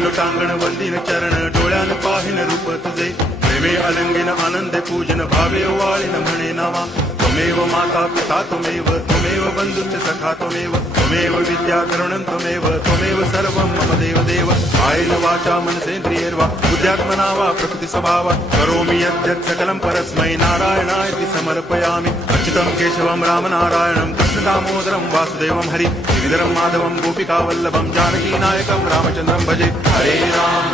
लोटांगण वंदिन चरण डोळ्यान पाहिन रूप तुझे प्रेमे अलंगिन आनंद पूजन भावे वाळीन म्हणे नावा त्वमेव माता पिता त्वमेव बंधुश्च सखा त्वमेव विद्या करुणं त्वमेव सर्वं मम देव कायेन वाचा मनसेन्द्रियैर्वा बुद्ध्यात्मना वा प्रकृति स्वभावा करोमि यद्यत् सकलं परस्मै नारायणायति समर्पयामि अच्युतं केशवं रामनारायणं कृष्णदामोदरं वासुदेवं हरि गिरिधरं माधवं गोपिकावल्लभं जानकीनायकं रामचन्द्रं भजे हरे राम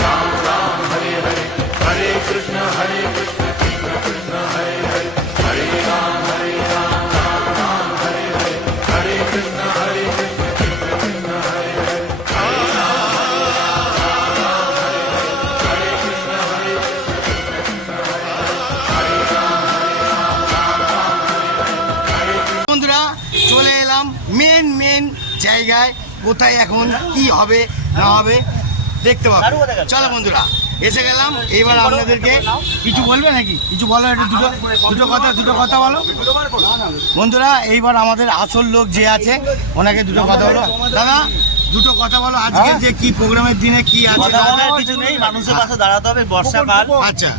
राम राम हरे हरे हरे कृष्ण कृष्ण कृष्ण हरे हरे हरे राम राम राम हरे हरे हरे कृष्ण कृष्ण कृष्ण हरे हरे বন্ধুরা চলে এলাম মেন জায়গায়, কোথায় এখন কি হবে না হবে দেখতে পাবো। চলো বন্ধুরা এসে গেলাম। এইবার আপনাদেরকে কিছু বলবে নাকি, কিছু বলো, একটু দুটো কথা বলো বন্ধুরা। এইবার আমাদের আসল লোক যে আছে ওনাকে দুটো কথা বলো। দাদা দুটো কথা বলো, আজকে যে কি প্রোগ্রামের দিনে কি আছে? কিছু নেই, মানুষের পাশে দাঁড়াতে হবে। বর্ষাকাল, আচ্ছা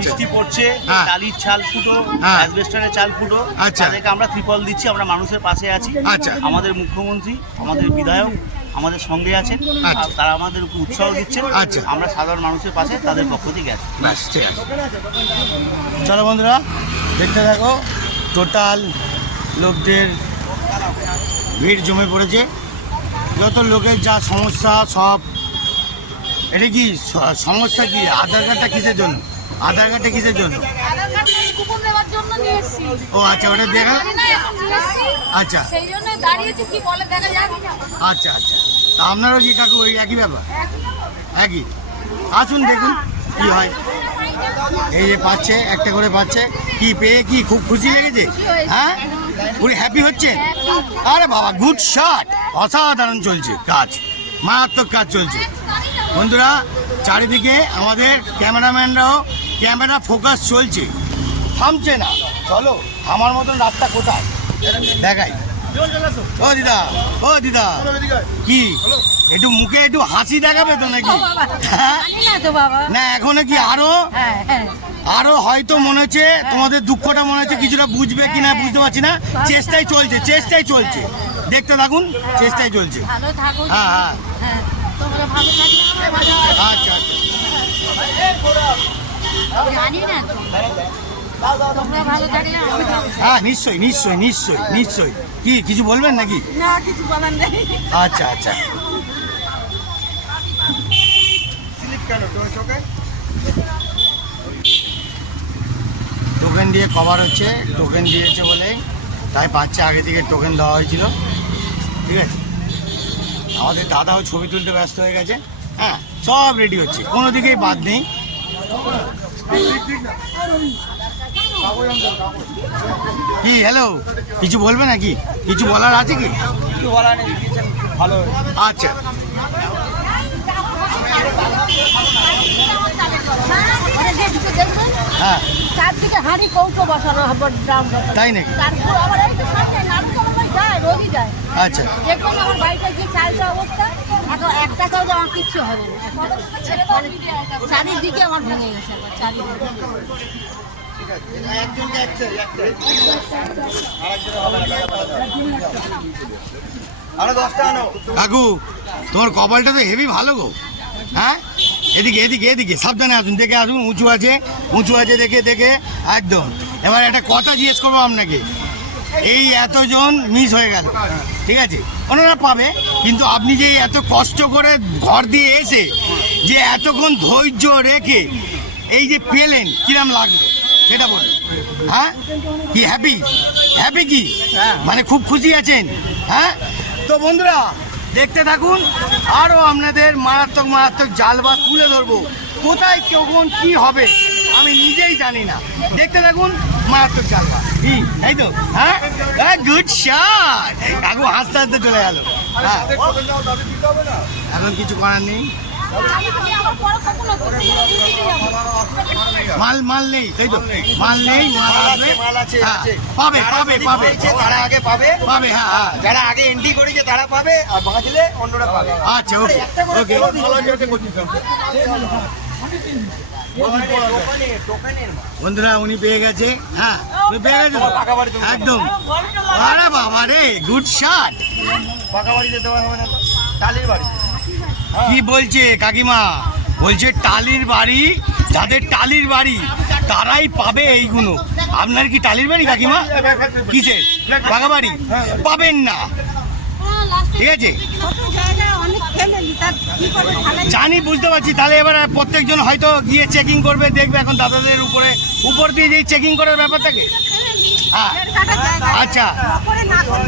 বৃষ্টি পড়ছে, হ্যাঁ। টালির চাল ফুটো, হ্যাঁ। অ্যাসবেস্টারের চাল ফুটো, আচ্ছা। তাদেরকে আমরা ত্রিপল দিচ্ছি, আমরা মানুষের পাশে আছি। আচ্ছা। আমাদের মুখ্যমন্ত্রী, আমাদের বিধায়ক আমাদের সঙ্গে আছেন, আচ্ছা। তারা আমাদের উৎসাহ দিচ্ছেন। আচ্ছা। আমরা সাধারণ মানুষের পাশে তাদের পক্ষ থেকে আছি। ব্যাস ঠিক আছে। চলো বন্ধুরা দেখতে থাকো। টোটাল লোকদের ভিড় জমে পড়েছে। যত লোকের যা সমস্যা সব। এটা কি সমস্যা কি? আধার কার্ডটা কিসের জন্য? আধার কার্ডটা কিসের জন্য? আধার কার্ডে কুপন দেওয়ার জন্য নিয়ে এসেছি। ও আচ্ছা, ওটা দেখা। জানি না, এখন নিয়ে এসেছি। আচ্ছা সেই জন্য দাঁড়িয়েছি, কি বলে দেখা যাক। আচ্ছা আচ্ছা, তা আপনারও কি কাকু ওই একই ব্যাপার? একই। আসুন দেখুন কি হয়। এই যে পাচ্ছে, একটা করে পাচ্ছে, কি পেয়ে কি খুব খুশি লেগেছে? হ্যাঁ, পুরো হ্যাপি হচ্ছে? আরে বাবা, গুড শট, অসাধারণ চলছে কাজ, মারাত্মক কাজ চলছে বন্ধুরা। চারিদিকে আমাদের ক্যামেরাম্যানরাও ক্যামেরা ফোকাস চলছে, থামছে না। চলো, আমার মতন রাস্তা কোথায় দেখাই। ও দিদা, ও দিদা, কি একটু মুখে একটু হাসি দেখাবে তো নাকি? হ্যাঁ? জানি না তো বাবা। না এখনো কি আরো হয়তো মনে হচ্ছে তোমাদের দুঃখটা মনে হচ্ছে কিছুটা বুঝবে কিনা বুঝতে পারছি না। চেষ্টাই চলছে, দেখতে থাকুন, চেষ্টাই চলছে। ভালো থাকো। হ্যাঁ হ্যাঁ, হ্যাঁ, তোমরা ভালো থাকলে আমরা ভালো আছি। আচ্ছা আচ্ছা, জানি না তো। তোমরা ভালো থাকলে আমরা ভালো থাকি। হ্যাঁ নিশ্চয়ই। কি কিছু বলবেন নাকি? না, কিছু বলার নেই। আচ্ছা আচ্ছা, টোকেন দিয়ে কভার হচ্ছে, টোকেন দিয়েছে বলে তাই পাচ্ছে। আগে থেকে টোকেন দেওয়া হয়েছিল, ঠিক আছে। আমাদের দাদাও ছবি তুলতে ব্যস্ত হয়ে গেছে। হ্যাঁ, সব রেডি হচ্ছে, কোনো দিকেই বাদ নেই। কি হ্যালো, কিছু বলবে নাকি? কিছু বলার আছে কি? কিছু বলার নেই, ভালো। আচ্ছা, হ্যাঁ চারদিকে হাঁড়ি কৌটো বসানো হবে, ড্রাম বসানো। তাই নাকি? তারপর আবার এই তো সামনে নারকেল আমার যায়, রোগী যায়। আচ্ছা দেখবেন আমার বাড়িতে যে চালটা অবস্থা, এখন এক টাকাও আমার কিচ্ছু হবে না। মানে চারিদিকে আমার ভেঙে গেছে, আবার চারিদিকে। কাকু, তোমার কপালটা তো হেভি ভালো গো। হ্যাঁ, এদিকে সাবধানে আসুন, দেখে আসুন। উঁচু আছে দেখে একদম। এবার একটা কথা জিজ্ঞেস করবো আপনাকে। এই এতজন মিস হয়ে গেল, ঠিক আছে, ওনারা পাবে, কিন্তু আপনি যে এত কষ্ট করে ঘর দিয়ে এসে যে এতক্ষণ ধৈর্য রেখে এই যে পেলেন, কিরম লাগলো সেটা বলুন। হ্যাঁ, কি হ্যাপি কি? মানে খুব খুশি আছেন? হ্যাঁ, তো বন্ধুরা দেখতে থাকুন, আরও আপনাদের মারাত্মক জালবাজ তুলে ধরবো। কোথায় কখন কি হবে আমি নিজেই জানি না। দেখতে থাকুন, মারাত্মক জালবাজ। এই তো, হ্যাঁ, গুড শট। কাকু হাসতে চলে গেল। হ্যাঁ, এখন কিছু করার নেই, আমার বড় কখনো মাল নেই তাই তো, মাল নেই, মাল আসবে, মাল আছে, হ্যাঁ, আছে। পাবে পাবে পাবে তারা আগে পাবে, পাবে, হ্যাঁ হ্যাঁ, যারা আগে এন্ট্রি করেছে তারা পাবে, আর বাঁচলে অন্যরা পাবে। আচ্ছা ওকে ওকে। বন্ধুরা উনি পেয়ে গেছে, হ্যাঁ উনি পেয়ে গেছে তো? একদম। আরে বাবা রে, গুড শট। পাকা বাড়িতে দেওয়া হবে না তো, টালির বাড়ি। কি বলছে কাকিমা? বলছে টালির বাড়ি, যাদের টালির বাড়ি তারাই পাবে এইগুলো। আপনার কি টালির বাড়ি কাকিমা? কিসের পাকা বাড়ি? পাবেন না, ঠিক আছে? জানি, বুঝতে পারছি। তাহলে এবার প্রত্যেকজন হয়তো গিয়ে চেকিং করবে, দেখবে এখন দাদাদের উপর দিয়ে যেই চেকিং করার ব্যাপারটাকে। হ্যাঁ আচ্ছা,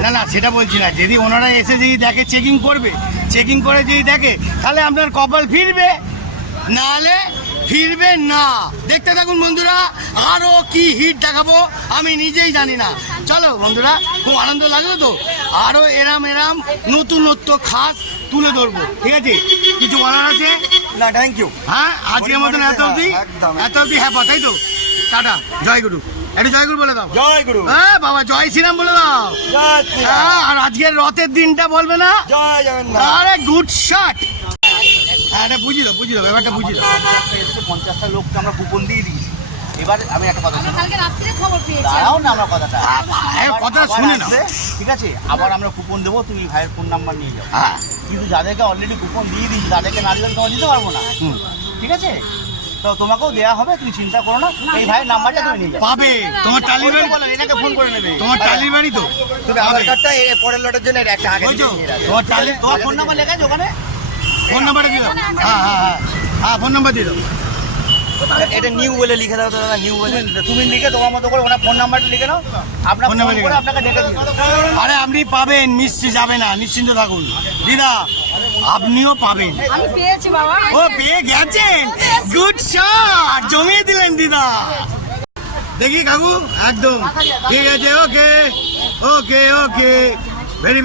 না না সেটা বলছি না, যদি ওনারা এসে যদি দেখে চেকিং করবে, চেকিং করে যদি দেখে তাহলে আপনার কপাল ফিরবে, নাহলে ফিরবে না। দেখতে থাকুন বন্ধুরা, আরও কি হিট দেখাবো আমি নিজেই জানি না। চলো বন্ধুরা, খুব আনন্দ লাগলো তো, আরও এরাম নতুনত্ব খাস তুলে ধরবো, ঠিক আছে? কিছু বলার আছে? না, থ্যাংক ইউ। হ্যাঁ, আজকের মতন এত অবধি, এত অবধি, হ্যাঁ তাই তো, টাটা, জয় গুরু। একটু জয় গুরু বলে দাও। জয় গুরু। হ্যাঁ বাবা, জয় শ্রীরাম বলে দাও। জয় শ্রীরাম। হ্যাঁ, আর আজকের রথের দিনটা বলবে না? জয় জগন্নাথ। আরে গুড শট। হ্যাঁ, এটা বুঝিল ব্যাপারটা বুঝিল। 50টা লোককে আমরা কুপন দিয়ে দিয়েছি। এবার আমি একটা কথা শুনি, কালকে রাত্রে খবর পেয়েছি। দাঁড়াও না আমার কথাটা। কথা আবার শুনে না। আসবে, ঠিক আছে? আবার আমরা কুপন দেবো, তুমি ভাইয়ের ফোন নাম্বার নিয়ে যাও। হ্যাঁ কিন্তু যাদেরকে অলরেডি কুপন দিয়ে দিয়েছি তাদেরকে না দিলে তোমার দিতে পারবো না, হুম। ঠিক আছে? তো তোমাকেও দেওয়া হবে, তুমি চিন্তা করো না। এই ভাইয়ের নাম্বারটা তুমি নিয়ে যাও। পাবে। তোমার টালির বাড়ি, বলেন, এনাকে ফোন করে নেবে। তোমার টালির বাড়ি তো তবে আধার কার্ডটা পরের লটের জন্য একটা আগে বুঝছো? দিয়ে রাখবে। তোমার টালির, তোমার ফোন নাম্বার লেখা আছে ওখানে? ফোন নাম্বারটা দিও। হ্যাঁ হ্যাঁ হ্যাঁ হ্যাঁ, ফোন নাম্বার দিয়ে দাও। এটা নিউ বলে লিখে দাও তো দাদা, নিউ বলে। তুমি লিখে তোমার মতো করে ওনার ফোন নাম্বারটা লিখে নাও, আপনার ফোন ফোন নাম্বার করে লিখে আপনাকে ডেকে দিও। আরে আপনি পাবেন, মিষ্টি যাবে না, নিশ্চিন্ত থাকুন দিদা, আপনিও পাবেন। আমি পেয়েছি বাবা। ও পেয়ে গেছেন, গুড শট, জমিয়ে দিলেন দিদা। দেখি কাকু, একদম ঠিক আছে, ওকে ওকে ওকে, ভেরি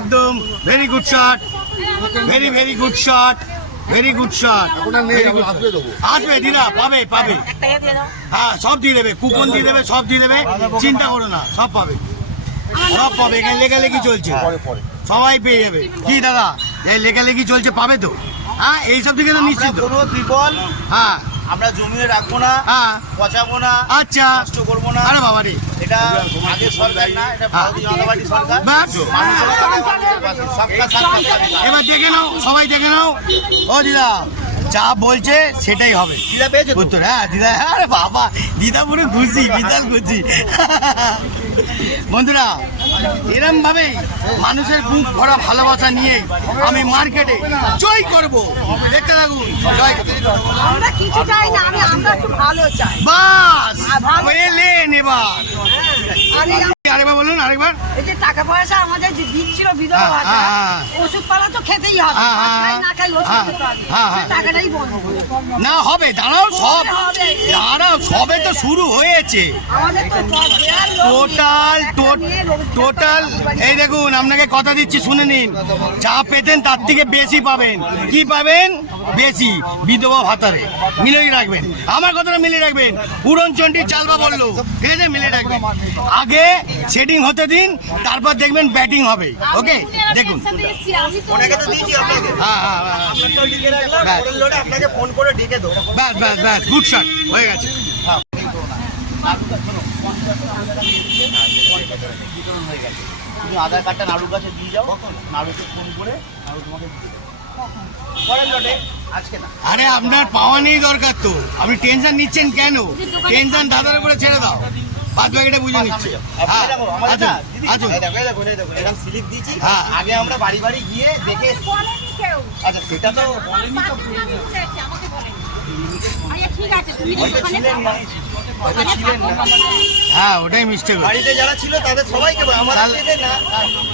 একদম very good shot, very good shot, very good shot. আসবে দিদা, পাবে পাবে, একটা দিয়ে দাও। হ্যাঁ সব দিয়ে দেবে, কুপন দিয়ে দেবে, সব দিয়ে দেবে, চিন্তা করো না, সব পাবে, সব পাবে। এখানে লেখালেখি চলছে, সবাই পেয়ে যাবে। কি দাদা, এই লেখালেখি চলছে, পাবে তো? হ্যাঁ, এইসব দিকে তো নিশ্চিত। আমরা কোনো ত্রিপল হ্যাঁ আমরা জমিয়ে রাখবো না, হ্যাঁ পচাবো না, আচ্ছা, নষ্ট করবো না। আরে বাবা রে, এটা আগের সরকার না, এটা ভারতীয় জনতা পার্টি সরকার। বাস। মানুষের সবকা সাথ এবার দেখে নাও, সবাই দেখে নাও। ও দিদা, যা বলছে সেটাই হবে। দিদা পেয়েছে তো? উত্তর, হ্যাঁ দিদা, আরে বাবা, দিদা পুরো খুশি, বিশাল খুশি। বন্ধুরা, এরম ভাবে মানুষের বুক ভরা ভালোবাসা নিয়ে আমি মার্কেটে জয় করব। দেখতে থাকুন, জয় করব। আমরা কিছু চাই না, আমরা একটু ভালো চাই। বাস পেলেন এবার। আরে আরেকবার বলুন, আরেকবার। এই যে টাকা পয়সা আমাদের যে দিচ্ছিল বিধবা হ্যাঁ, ভাতা, হ্যাঁ, হ্যাঁ। ওষুধপালা তো খেতেই হবে। হ্যাঁ, হ্যাঁ, খাই না খাই ওষুধ হ্যাঁ, খেতে হবে। হ্যাঁ, হ্যাঁ। সে টাকাটাই বন্ধ। না হবে, দাঁড়াও, সব হবে। দাঁড়াও, সবে তো শুরু হয়েছে। আমাদের তো দেয়ার লোক নেই। টোটাল এই দেখুন, আপনাকে কথা দিচ্ছি, শুনে নিন, যা পেতেন তার থেকে বেশি পাবেন। কি পাবেন? বেশি, বিধবা ভাতারে মিলিয়ে রাখবেন। আমার কথাটা মিলিয়ে রাখবেন, উড়নচণ্ডী চালবা বললো, ঠিক আছে, মিলিয়ে রাখবেন। আগে সেটিং হতে দিন, তারপর দেখবেন ব্যাটিং হবে। ওকে, দেখুন। ওনাকে তো দিয়েছি আপনাকে। হ্যাঁ হ্যাঁ হ্যাঁ, আপনারটাও লিখে রাখলাম, ব্যাস। পরের লটে আপনাকে ফোন করে ডেকে দেবো। ব্যাস ব্যাস ব্যাস, গুড শট, হয়ে গেছে। বিতরণ হয়ে গেছে। তুমি আধার কার্ডটা নাড়ুর কাছে দিয়ে যাও, নাড়ুকে ফোন করে নাড়ু তোমাকে দিয়ে দেবে। পরের লটে আজকে না। আরে আপনার পাওয়া নেই দরকার তো, আপনি টেনশন নিচ্ছেন কেন? টেনশন দাদার উপরে ছেড়ে দাও, বাদ বাকিটা বুঝে নিচ্ছে। হ্যাঁ, আচ্ছা আচ্ছা, এই দেখো, এই দেখো, এই দেখো, এরকম স্লিপ দিয়েছি। হ্যাঁ। আগে আমরা বাড়ি বাড়ি গিয়ে দেখে এসেছি। বলেনি কেউ। আচ্ছা, সেটা তো আমাকে বলেনি। আচ্ছা, ঠিক আছে, তুমি হয়তো ওখানে ছিলেন না, হয়তো ছিলেন না। হ্যাঁ ওটাই মিস্টেক। বাড়িতে যারা ছিল তাদের সবাইকে আমাদের তাহলে- দিতে না,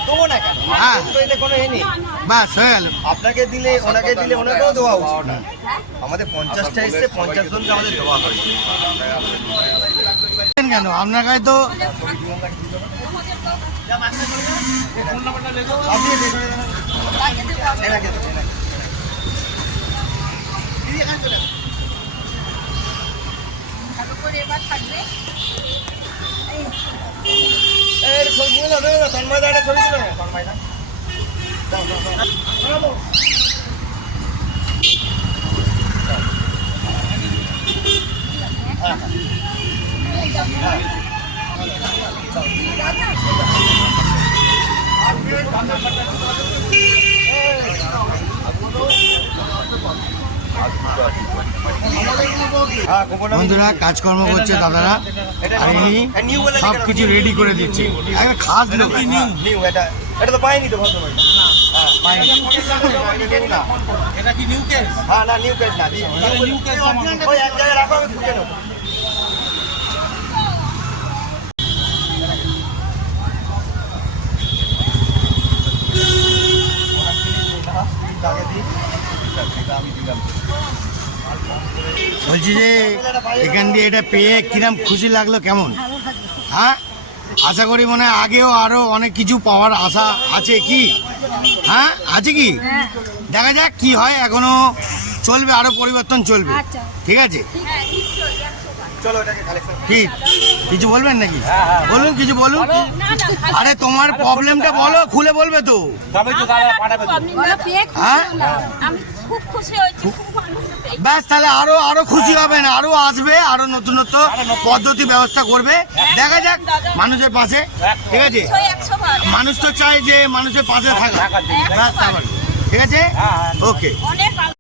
দেবো না কেন? হ্যাঁ। তো এতে কোনো এ নেই। বাস হয়ে গেল। আপনাকে দিলে, ওনাকে দিলে, ওনাকেও দেওয়া উচিত না। আমাদের 50টা এসছে, 50 জনকে আমাদের দেওয়া হয়েছে। কেন আপনার কাছে তো আপনি দেখুন, এনাকে দেন, এনাকে। তন্ময়দা একটা ছবি তুলো না, তন্ময়দা। দাও, দাও, দাও। হ্যাঁ, গোপন নাম- বন্ধুরা কাজকর্ম করছে দাদারা আর ইনি সব কিছু রেডি করে দিচ্ছে একবার খাস লোক নিউ এটা তো পাইনি তো ভদ্রভাই। হ্যাঁ, পাইনি। না। এটা কি নিউ কেস? হ্যাঁ, না নিউ কেস না। নিউ কেস ওই এক জায়গায় রাখো, আমি ঢুকে নেবো। বলছি যে এখান দিয়ে এটা পেয়ে কিরম খুশি লাগলো কেমন? হ্যাঁ আশা করি মনে হয় আগেও আরো অনেক কিছু পাওয়ার আশা আছে কি? হ্যাঁ আছে কি? দেখা যাক কি হয়, এখনো চলবে, আরো পরিবর্তন চলবে। ঠিক আছে, চলো এটাকে কালেকশন। কি কিছু বলবেন নাকি? বলুন, কিছু বলুন। আরে তোমার প্রবলেমটা বলো, খুলে বলবে তো। তবে তো দাদা পাঠাবে তো। হ্যাঁ আমি খুব খুশি হয়েছি, খুব আনন্দ পেয়েছি। ব্যাস, তাহলে আরো খুশি হবে না, আরো আসবে, আরো নতুন পদ্ধতি ব্যবস্থা করবে। দেখা যাক মানুষের পাশে। ঠিক আছে, 100 বার। মানুষ তো চায় যে মানুষের পাশে থাকা। ব্যাস, তারপরে ঠিক আছে, ওকে। অনেক